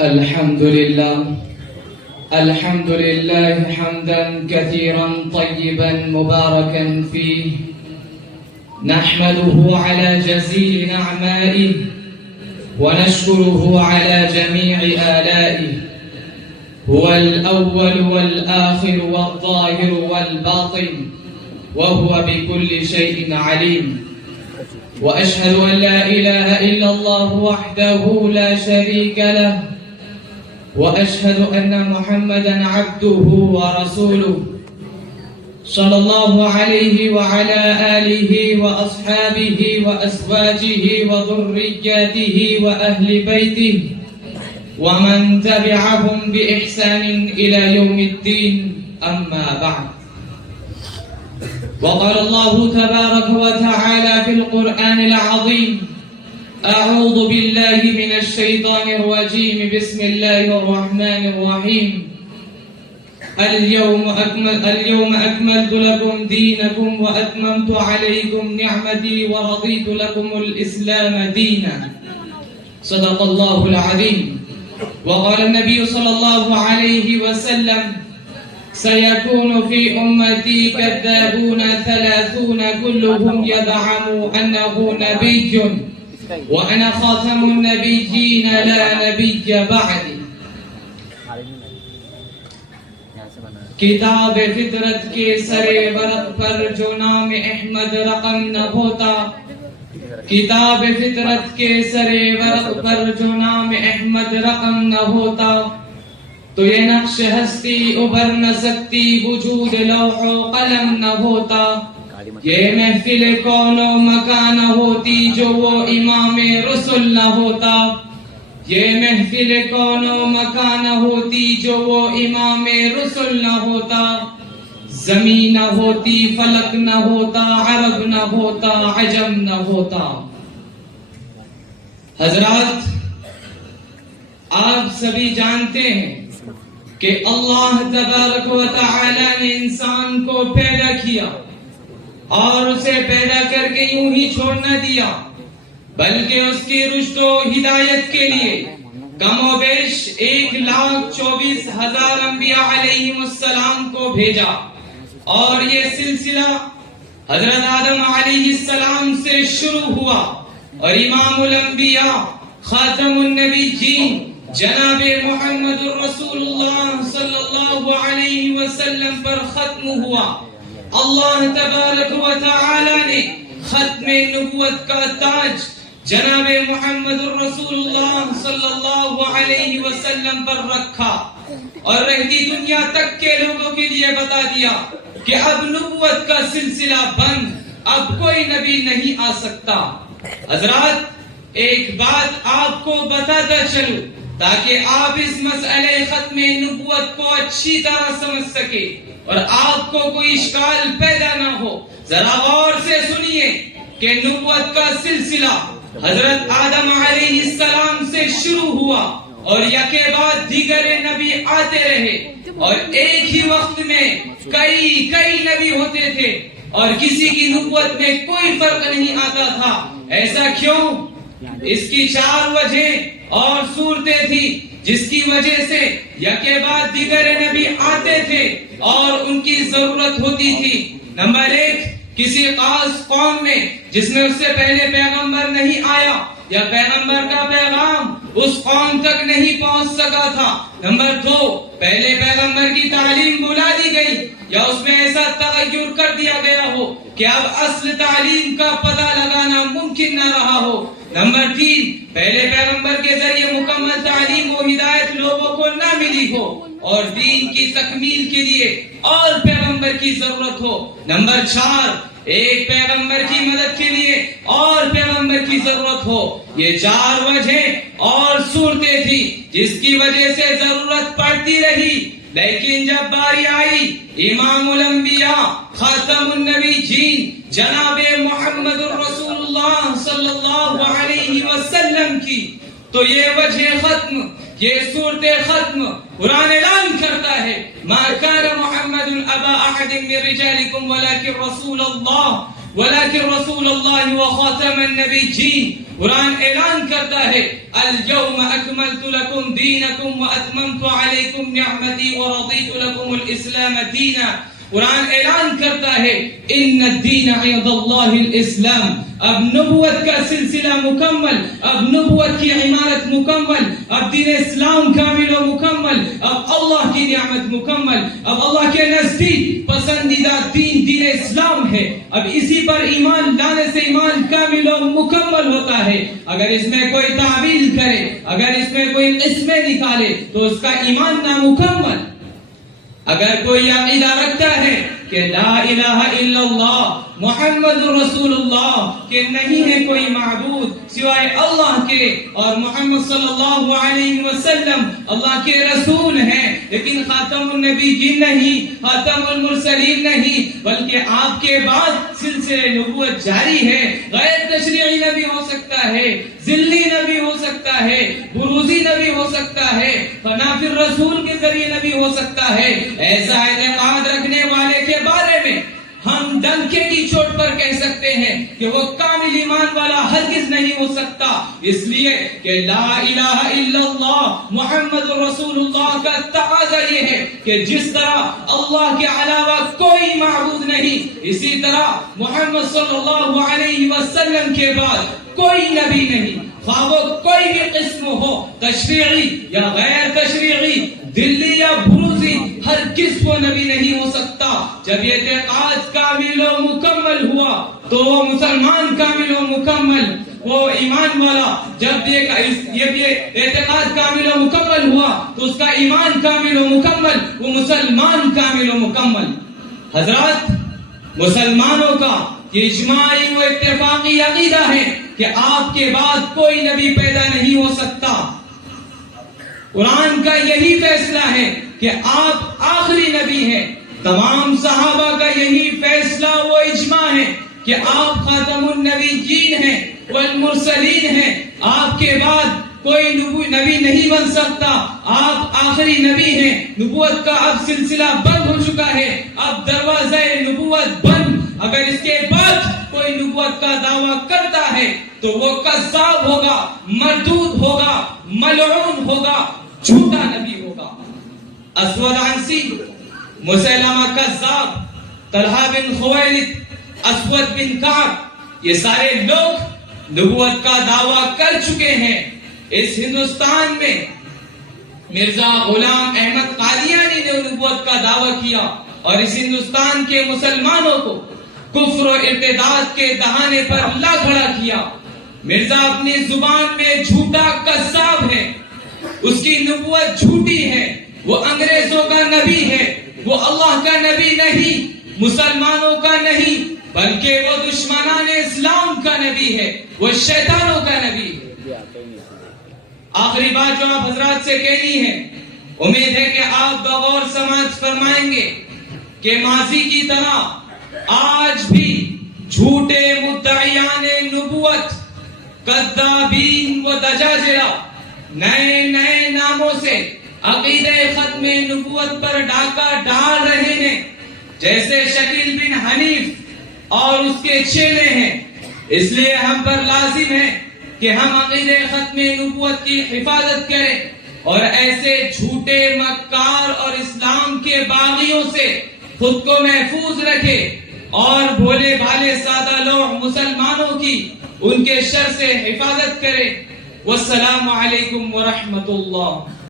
الحمد لله حمدا كثيرا طيبا مباركا فيه، نحمده على جزيل نعمائه ونشكره على جميع آلائه. هو الأول والآخر والظاهر والباطن، وهو بكل شيء عليم. وأشهد أن لا إله إلا الله وحده لا شريك له، وأشهد أن محمدا عبده ورسوله صلى الله عليه وعلى آله وأصحابه وأزواجه وذرياته وأهل بيته ومن تبعهم بإحسان إلى يوم الدين. أما بعد، وقال الله تبارك وتعالى في القرآن العظيم: أعوذ بالله من الشيطان الرجيم، بسم الله الرحمن الرحيم. اليوم أكملت لكم دينكم وأتممت عليكم نعمتي ورضيت لكم الإسلام دينا. صدق الله العظيم. وقال النبي صلى الله عليه وسلم: سيكون في أمتي كذابون 30 كلهم يزعم أنه نبي، وأنا خاتم النبيين لا نبي بعدي. کتاب فطرت کے سرے ورق پر جو نام احمد رقم نہ ہوتا، کتاب فطرت کے سرے ورق پر جو نام احمد رقم نہ ہوتا، تو یہ نقش ہستی ابھر نہ سکتی، وجود لوح و قلم نہ ہوتا، یہ محفل کون و مکان نہ ہوتی جو وہ امام رسول نہ ہوتا، یہ محفل کون و مکان نہ ہوتی جو وہ امام رسول نہ ہوتا، زمین نہ ہوتی، فلک نہ ہوتا، عرب نہ ہوتا، عجم نہ ہوتا۔ حضرات، آپ سبھی جانتے ہیں کہ اللہ تبارک و تعالی نے انسان کو پیدا کیا اور اسے پیدا کر کے یوں ہی چھوڑ نہ دیا، بلکہ اس کی رشد و ہدایت کے لیے کم و بیش 1,24,000 انبیاء علیہم السلام کو بھیجا، اور یہ سلسلہ حضرت آدم علیہ السلام سے شروع ہوا اور امام الانبیاء خاتم النبیین جناب محمد الرسول اللہ صلی اللہ علیہ وسلم پر ختم ہوا۔ اللہ تبارک و تعالی نے ختم نبوت کا تاج جناب محمد الرسول اللہ صلی اللہ علیہ وسلم پر رکھا، اور رہتی دنیا تک کے لوگوں کے لیے بتا دیا کہ اب نبوت کا سلسلہ بند، اب کوئی نبی نہیں آ سکتا۔ حضرات، ایک بات آپ کو بتاتا چلوں تاکہ آپ اس مسئلے ختم نبوت کو اچھی طرح سمجھ سکے اور آپ کو کوئی اشکال پیدا نہ ہو۔ ذرا غور سے سنیے کہ نبوت کا سلسلہ حضرت آدم علیہ السلام سے شروع ہوا اور یکے بعد دیگر نبی آتے رہے، اور ایک ہی وقت میں کئی نبی ہوتے تھے اور کسی کی نبوت میں کوئی فرق نہیں آتا تھا۔ ایسا کیوں؟ اس کی 4 وجہ اور صورتیں تھی جس کی وجہ سے یکے بعد دیگر نبی آتے تھے اور ان کی ضرورت ہوتی تھی۔ نمبر 1، کسی خاص قوم میں جس میں اس سے پہلے پیغمبر نہیں آیا یا پیغمبر کا پیغام اس قوم تک نہیں پہنچ سکا تھا۔ نمبر 2، پہلے پیغمبر کی تعلیم بلا دی گئی یا اس میں ایسا تغیر کر دیا گیا ہو کہ اب اصل تعلیم کا پتہ لگانا ممکن نہ رہا ہو۔ نمبر 3، پہلے پیغمبر کے ذریعے مکمل تعلیم و ہدایت لوگوں کو نہ ملی ہو اور دین کی تکمیل کے لیے اور پیغمبر کی ضرورت ہو۔ نمبر 4، ایک پیغمبر کی مدد کے لیے اور پیغمبر کی ضرورت ہو۔ یہ 4 وجہ اور صورتیں تھی جس کی وجہ سے ضرورت پڑتی رہی، لیکن جب باری آئی امام الانبیاء خاتم النبیین جناب محمد الرسول اللہ صلی اللہ علیہ وسلم کی، تو یہ وجہ ختم، یہ صورت ختم۔ قرآن اعلان کرتا ہے: ما كان محمد ابا احد من رجالكم ولكن رسول الله ولكن رسول الله وخاتم النبيين. قرآن اعلان کرتا ہے اليوم اکملت لکم دینکم واتممت علیکم نعمتی ورضیت لکم الاسلام دینا. قرآن اعلان کرتا ہے ان الدین عند اللہ الاسلام. اب نبوت کا سلسلہ مکمل، اب نبوت کی عمارت مکمل، اب دین اسلام کامل و مکمل، اب اللہ کی نعمت مکمل، اب اللہ کے نزدیک پسندیدہ دین دین اسلام ہے. اب اسی پر ایمان لانے سے ایمان کامل و مکمل ہوتا ہے. اگر اس میں کوئی تعویل کرے، اگر اس میں کوئی قسمیں نکالے تو اس کا ایمان نامکمل. اگر کوئی عقیدہ رکھتا ہے کہ لا الہ الا اللہ محمد رسول اللہ، کہ نہیں ہے کوئی معبود سوائے اللہ کے اور محمد صلی اللہ علیہ وسلم اللہ کے رسول ہیں، لیکن خاتم النبیین نہیں، خاتم المرسلین نہیں، بلکہ آپ کے بعد سلسلے نبوت جاری ہے. غیر تشریعی نبی ہو سکتا ہے، ذلی نبی ہو سکتا ہے، بروزی نبی ہو سکتا ہے، فنافر رسول کے ذریعے نبی ہو سکتا ہے. ایسا اعتقاد رکھنے والے کے بارے میں ہم ڈنکے کی چوٹ پر کہہ سکتے ہیں کہ وہ کامل ایمان والا ہرگز نہیں ہو سکتا، اس لیے کہ لا الہ الا اللہ محمد رسول اللہ کا تقاضا یہ ہے کہ جس طرح اللہ کے علاوہ کوئی معبود نہیں، اسی طرح محمد صلی اللہ علیہ وسلم کے بعد کوئی نبی نہیں، خواہ وہ کوئی بھی قسم ہو، تشریعی یا غیر تشریعی، دلی یا بروزی، ہر کس کو نبی نہیں ہو سکتا. جب یہ اعتقاد کامل و مکمل ہوا تو وہ مسلمان کامل و مکمل، وہ ایمان والا. جب یہ اعتقاد کامل و مکمل ہوا تو اس کا ایمان کامل و مکمل، وہ مسلمان کامل و مکمل. حضرات، مسلمانوں کا یہ اجماعی و اتفاقی عقیدہ ہے کہ آپ کے بعد کوئی نبی پیدا نہیں ہو سکتا. قرآن کا یہی فیصلہ ہے کہ آپ آخری نبی ہیں. تمام صحابہ کا یہی فیصلہ و اجماع ہے کہ آپ خاتم النبیین ہیں والمرسلین ہیں. آپ کے بعد کوئی نبی نہیں بن سکتا، آپ آخری نبی ہیں. نبوت کا اب سلسلہ بند ہو چکا ہے، اب دروازہ نبوت بند. اگر اس کے بعد کوئی نبوت کا دعویٰ کرتا ہے تو وہ کذاب ہوگا، مردود ہوگا، ملعون ہوگا، جھوٹا نبی ہوگا. اسود عنسی، مسیلمہ کذاب، طلحہ بن خویلد، اسود بن کعب، یہ سارے لوگ نبوت کا دعویٰ کر چکے ہیں. اس ہندوستان میں مرزا غلام احمد قادیانی نے نبوت کا دعویٰ کیا اور اس ہندوستان کے مسلمانوں کو کفر و ارتداد کے دہانے پر لا کھڑا کیا. مرزا اپنی زبان میں جھوٹا کذاب ہے، اس کی نبوت جھوٹی ہے، وہ انگریزوں کا نبی ہے، وہ اللہ کا نبی نہیں، مسلمانوں کا نہیں، بلکہ وہ دشمنان اسلام کا نبی ہے، وہ شیطانوں کا نبی ہے. آخری بات جو آپ حضرات سے کہنی ہے، امید ہے کہ آپ بغور سماعت فرمائیں گے کہ ماضی کی طرح آج بھی جھوٹے مدعیان نبوت، کذابین و دجاجرہ نئے نئے ناموں سے عقیدہ ختم نبوت پر ڈاکہ ڈال رہے ہیں، جیسے شکیل بن حنیف اور اس کے چیلے ہیں. اس لیے ہم پر لازم ہے کہ ہم عقیدہ ختم نبوت کی حفاظت کریں اور ایسے جھوٹے مکار اور اسلام کے باغیوں سے خود کو محفوظ رکھے اور بھولے بھالے سادہ لوگ مسلمانوں کی ان کے شر سے حفاظت کرے. والسلام علیکم ورحمۃ اللہ.